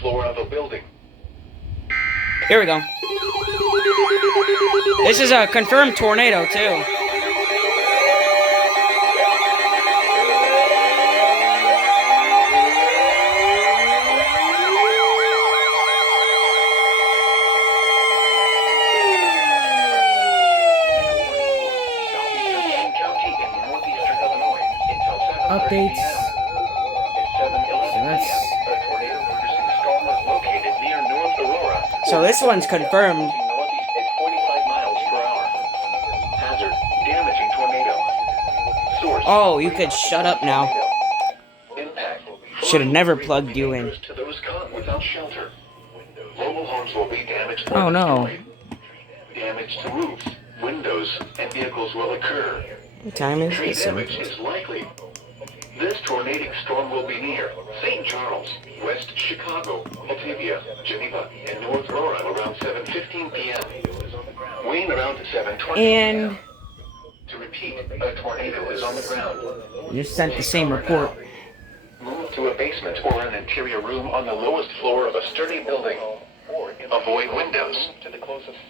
floor of a building. Here we go. This is a confirmed tornado, too. Updates. So this one's confirmed. Oh, you could shut up now. Should have never plugged you in. Oh no. Damage to roofs, windows, and vehicles will occur. What time is Tree this? damage is likely. This tornadic storm will be near St. Charles, West Chicago, Batavia, Geneva, and North Aurora around 7:15 p.m. Wind around 7:20 And To repeat, a tornado is on the ground. you just sent the same report. Move to a basement or an interior room on the lowest floor of a sturdy building. Avoid windows.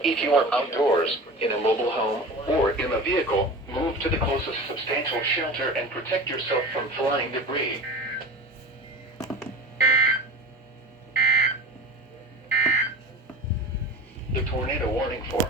If you are outdoors, in a mobile home, or in a vehicle, move to the closest substantial shelter and protect yourself from flying debris. The tornado warning for